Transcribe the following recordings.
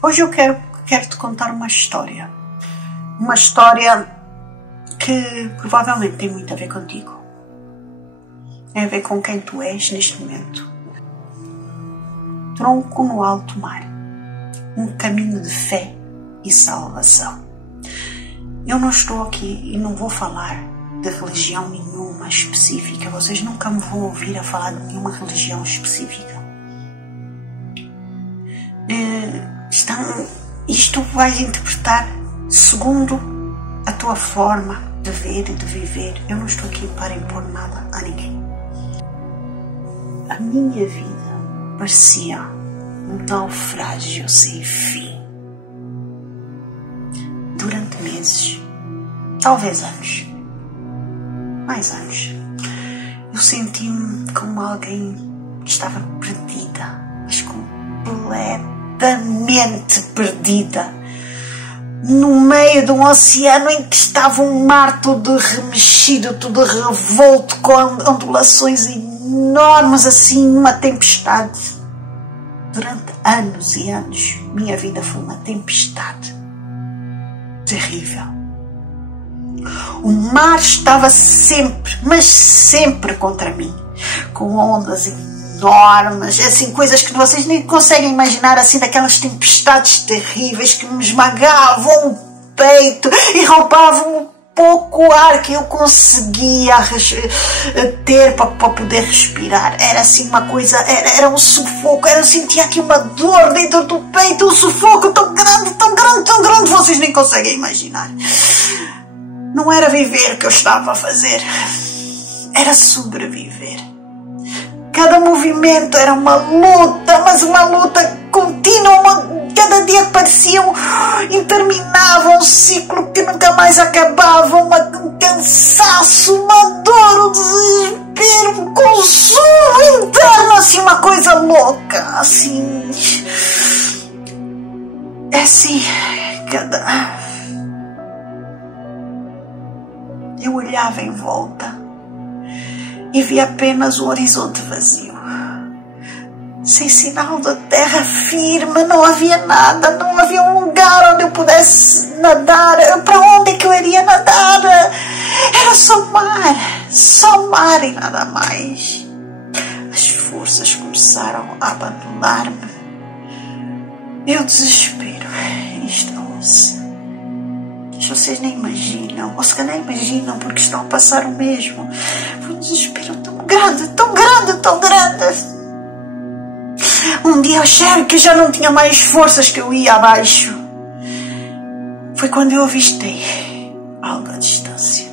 Hoje eu quero te contar uma história. Uma história que provavelmente tem muito a ver contigo. Tem a ver com quem tu és neste momento. Tronco no alto mar. Um caminho de fé e salvação. Eu não estou aqui e não vou falar de religião nenhuma específica. Vocês nunca me vão ouvir a falar de nenhuma religião específica. Isto vais interpretar segundo a tua forma de ver e de viver. Eu não estou aqui para impor nada a ninguém. A minha vida parecia um naufrágio sem fim. Durante meses, talvez anos, mais anos, eu senti-me como alguém que estava perdida, mas completamente perdida, no meio de um oceano em que estava um mar todo remexido, todo revolto, com ondulações enormes, assim, uma tempestade. Durante anos e anos, minha vida foi uma tempestade terrível. O mar estava sempre, mas sempre contra mim, com ondas enormes, assim, coisas que vocês nem conseguem imaginar, assim, daquelas tempestades terríveis que me esmagavam o peito e roubavam o pouco ar que eu conseguia ter para poder respirar. Era assim uma coisa, era um sufoco, eu sentia aqui uma dor dentro do peito, um sufoco tão grande, tão grande, tão grande, vocês nem conseguem imaginar. Não era viver que eu estava a fazer, era sobreviver. Cada movimento era uma luta, mas uma luta contínua. Cada dia parecia interminável, um ciclo que nunca mais acabava, um cansaço, uma dor, um desespero, um consumo interno, assim, uma coisa louca, assim. É assim, eu olhava em volta e via apenas um horizonte vazio. Sem sinal de terra firme, não havia nada, não havia um lugar onde eu pudesse nadar. Para onde é que eu iria nadar? Era só mar e nada mais. As forças começaram a abandonar-me. Meu desespero instalou-se. Vocês nem imaginam, ou se calhar imaginam porque estão a passar o mesmo. Foi um desespero tão grande, tão grande, tão grande. Um dia eu achei que já não tinha mais forças, que eu ia abaixo. Foi quando eu avistei algo à distância.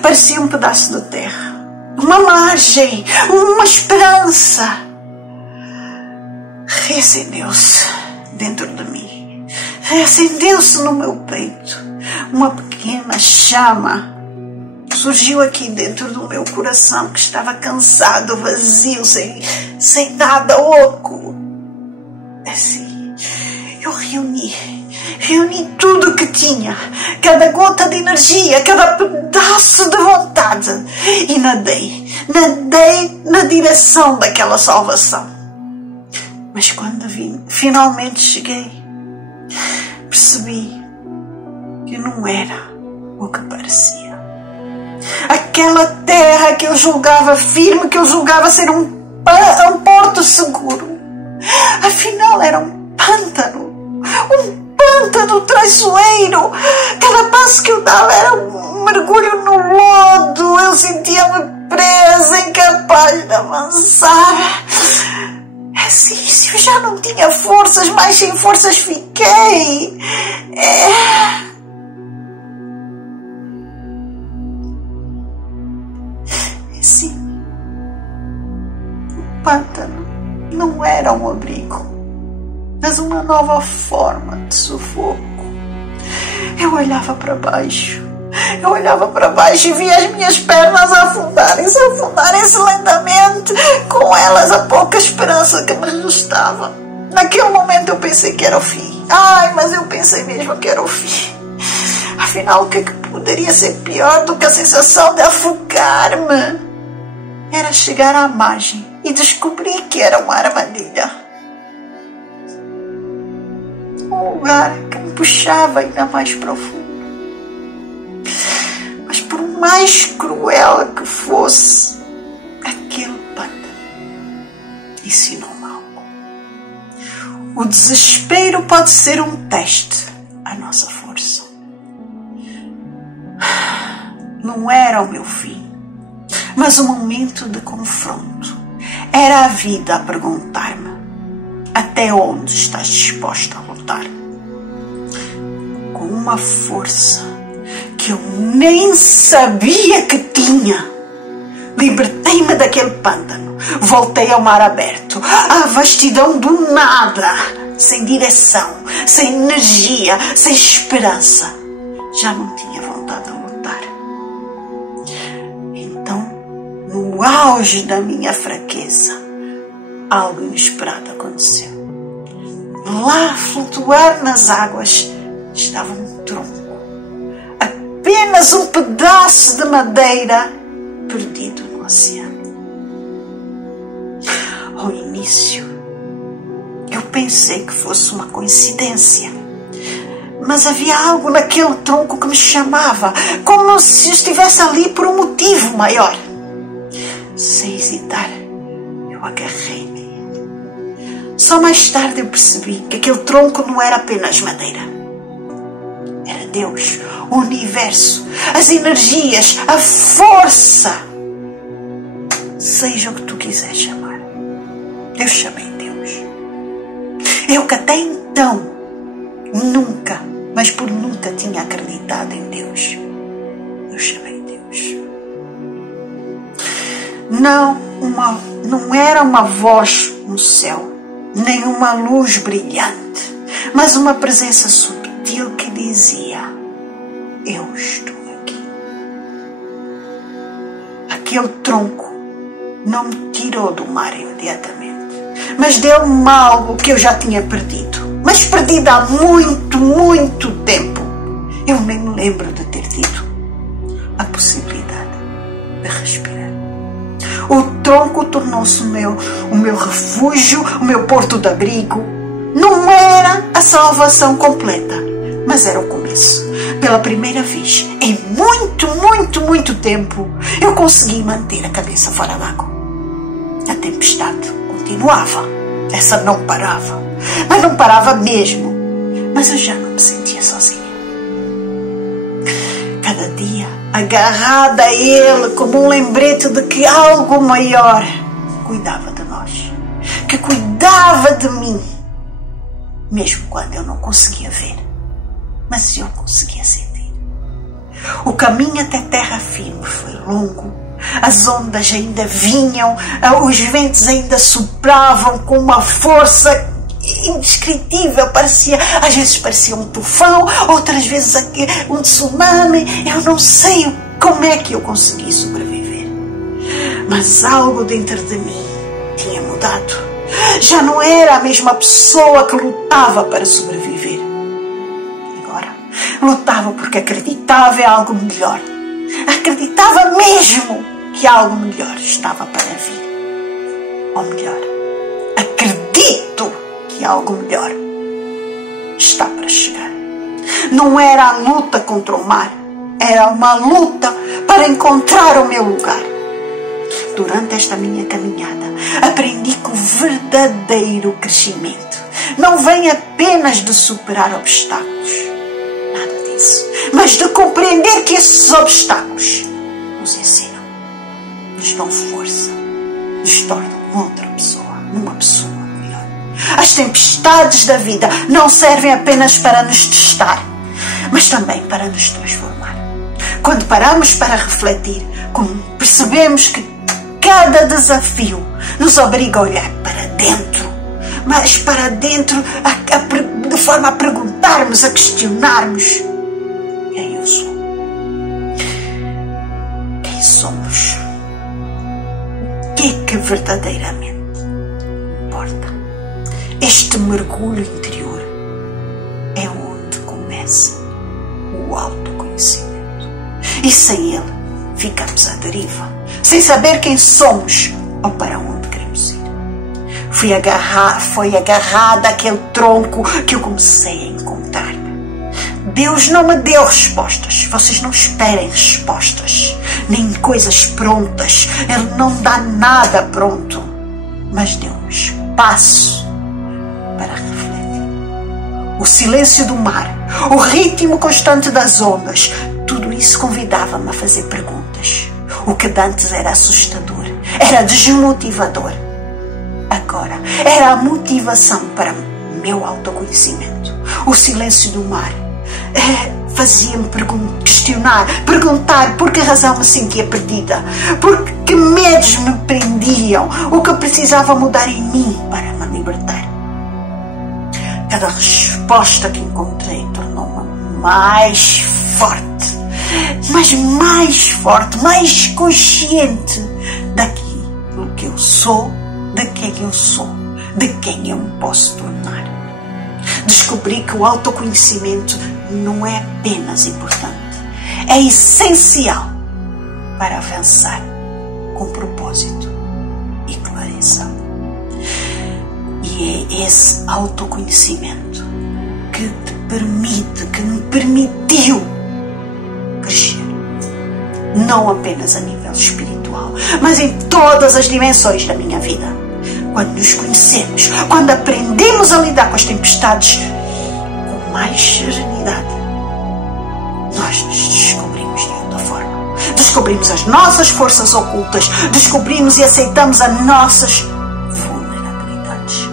Parecia um pedaço de terra, uma margem, uma esperança. Reacendeu-se dentro de mim, reacendeu-se no meu peito. Uma pequena chama surgiu aqui dentro do meu coração, que estava cansado, vazio, sem nada, oco. Assim, eu reuni tudo o que tinha, cada gota de energia, cada pedaço de vontade, e nadei na direção daquela salvação. Mas quando finalmente cheguei, percebi que não era o que parecia. Aquela terra que eu julgava firme, que eu julgava ser um porto seguro, afinal era um pântano traiçoeiro. Cada passo que eu dava era um mergulho no lodo. Eu sentia-me presa, incapaz de avançar. Assim, se eu já não tinha forças, mais sem forças fiquei. Sim, o pântano não era um abrigo, mas uma nova forma de sufoco. Eu olhava para baixo e via as minhas pernas afundarem-se lentamente, com elas a pouca esperança que me restava. Naquele momento eu pensei que era o fim. Mas eu pensei mesmo que era o fim. Afinal, o que poderia ser pior do que a sensação de afogar-me? Era chegar à margem e descobrir que era uma armadilha. um lugar que me puxava ainda mais profundo. Mas por mais cruel que fosse, aquele pântano ensinou-me algo. O desespero pode ser um teste à nossa força. Não era o meu fim, mas um momento de confronto. Era a vida a perguntar-me: até onde estás disposta a lutar? Com uma força que eu nem sabia que tinha, libertei-me daquele pântano, voltei ao mar aberto, à vastidão do nada, sem direção, sem energia, sem esperança. Já não tinha vontade de lutar. Então, no auge da minha fraqueza, algo inesperado aconteceu. Lá, a flutuar nas águas, estava um tronco. Apenas um pedaço de madeira perdido no oceano. Ao início, eu pensei que fosse uma coincidência. Mas havia algo naquele tronco que me chamava, como se estivesse ali por um motivo maior. Sem hesitar, eu agarrei-me. Só mais tarde eu percebi que aquele tronco não era apenas madeira. Era Deus, o universo, as energias, a força. Seja o que tu quiseres chamar. Eu chamei Deus. Eu que até então nunca, mas por nunca tinha acreditado em Deus. Eu chamei Deus. Não era uma voz no céu, nem uma luz brilhante, mas uma presença sutil que dizia: eu estou aqui. Aquele tronco não me tirou do mar imediatamente, mas deu-me algo que eu já tinha perdido, mas perdido há muito, muito tempo. Eu nem me lembro de ter tido a possibilidade de respirar. O tronco tornou-se o meu refúgio, o meu porto de abrigo. Não era a salvação completa, mas era o começo. Pela primeira vez em muito, muito, muito tempo, eu consegui manter a cabeça fora d'água. A tempestade continuava, essa não parava, mas não parava mesmo. Mas eu já não me sentia sozinha. Cada dia, agarrada a Ele como um lembrete de que algo maior cuidava de nós, que cuidava de mim, mesmo quando eu não conseguia ver, mas eu conseguia sentir. O caminho até terra firme foi longo, as ondas ainda vinham, os ventos ainda sopravam com uma força indescritível, às vezes parecia um tufão, outras vezes um tsunami. Eu não sei como é que eu consegui sobreviver, mas algo dentro de mim tinha mudado. Já não era a mesma pessoa que lutava para sobreviver. Agora lutava porque acreditava em algo melhor. Acreditava mesmo que algo melhor estava para vir. Ou melhor, acredito que algo melhor está para chegar. Não era a luta contra o mar, era uma luta para encontrar o meu lugar. Durante esta minha caminhada, aprendi que o verdadeiro crescimento não vem apenas de superar obstáculos, nada disso, mas de compreender que esses obstáculos nos ensinam, nos dão força, nos tornam outra pessoa, uma pessoa. As tempestades da vida não servem apenas para nos testar, mas também para nos transformar. Quando paramos para refletir, percebemos que cada desafio nos obriga a olhar para dentro, mas para dentro de forma a perguntarmos, a questionarmos: quem eu sou? Quem somos? O que verdadeiramente importa? Este mergulho interior é onde começa o autoconhecimento. E sem ele, ficamos à deriva, sem saber quem somos ou para onde queremos ir. Foi agarrada àquele tronco que eu comecei a encontrar-me. Deus não me deu respostas. Vocês não esperem respostas, nem coisas prontas. Ele não dá nada pronto, mas deu-me espaço para refletir. O silêncio do mar, o ritmo constante das ondas, tudo isso convidava-me a fazer perguntas. O que antes era assustador, era desmotivador, agora era a motivação para meu autoconhecimento. O silêncio do mar fazia-me questionar, perguntar por que razão me sentia perdida, por que medos me prendiam, o que eu precisava mudar em mim para me libertar. Cada resposta que encontrei tornou-me mais forte, mas mais forte, mais consciente daquilo que eu sou, de quem eu sou, de quem eu me posso tornar. Descobri que o autoconhecimento não é apenas importante, é essencial para avançar com propósito e clareza. E é esse autoconhecimento que te permite, que me permitiu crescer. Não apenas a nível espiritual, mas em todas as dimensões da minha vida. Quando nos conhecemos, quando aprendemos a lidar com as tempestades com mais serenidade, nós nos descobrimos de outra forma. Descobrimos as nossas forças ocultas, descobrimos e aceitamos as nossas vulnerabilidades.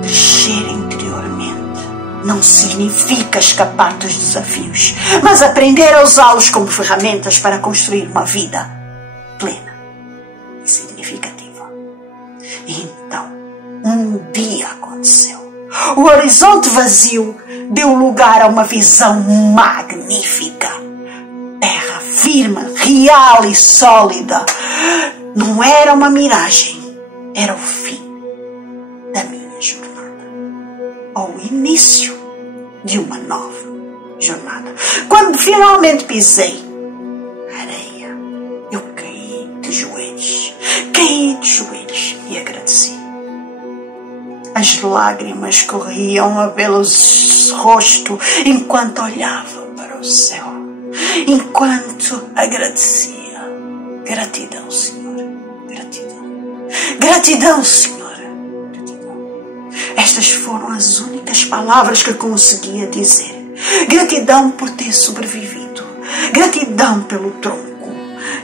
Crescer interiormente não significa escapar dos desafios, mas aprender a usá-los como ferramentas para construir uma vida plena e significativa. E então, um dia aconteceu. O horizonte vazio deu lugar a uma visão magnífica. Terra firme, real e sólida. Não era uma miragem, era o fim da minha jornada. Ou o início de uma nova jornada. Quando finalmente pisei areia, eu caí de joelhos. E agradeci. As lágrimas corriam pelo rosto enquanto olhava para o céu, enquanto agradecia. Gratidão, Senhor. Gratidão. Gratidão, Senhor. Gratidão. Estas foram as únicas palavras que conseguia dizer. Gratidão por ter sobrevivido. Gratidão pelo tronco.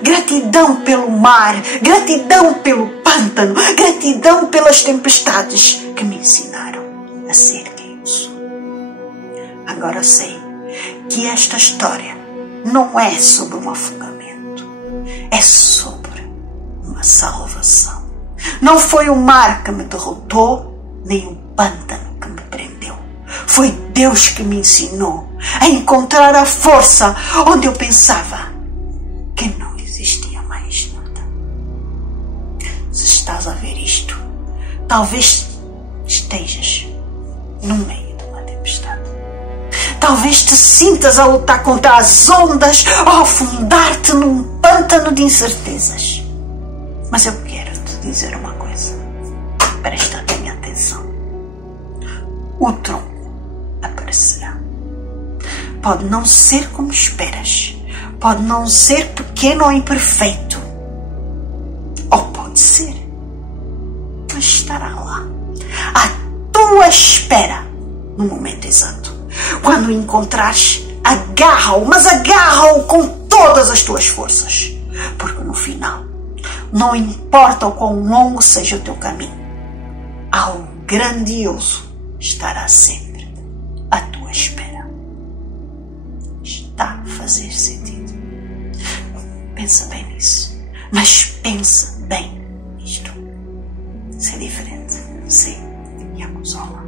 Gratidão pelo mar, gratidão pelo pântano, gratidão pelas tempestades que me ensinaram a ser quem eu sou. Agora sei que esta história não é sobre um afogamento, é sobre uma salvação. Não foi o mar que me derrotou, nem o pântano que me prendeu. Foi Deus que me ensinou a encontrar a força onde eu pensava que não existia mais nada. Se estás a ver isto, talvez estejas no meio de uma tempestade. Talvez te sintas a lutar contra as ondas ou a afundar-te num pântano de incertezas. Mas eu quero te dizer uma coisa. Presta bem atenção. O tronco aparecerá. Pode não ser como esperas. Pode não ser pequeno ou imperfeito. Ou pode ser. Mas estará lá. À tua espera. No momento exato. Quando o encontrares, agarra-o. Mas agarra-o com todas as tuas forças. Porque no final, não importa o quão longo seja o teu caminho, algo grandioso estará sempre à tua espera. Está a fazer sentido. Pensa bem nisso. Mas pensa bem nisto. Ser diferente. Sim. E acusá-la.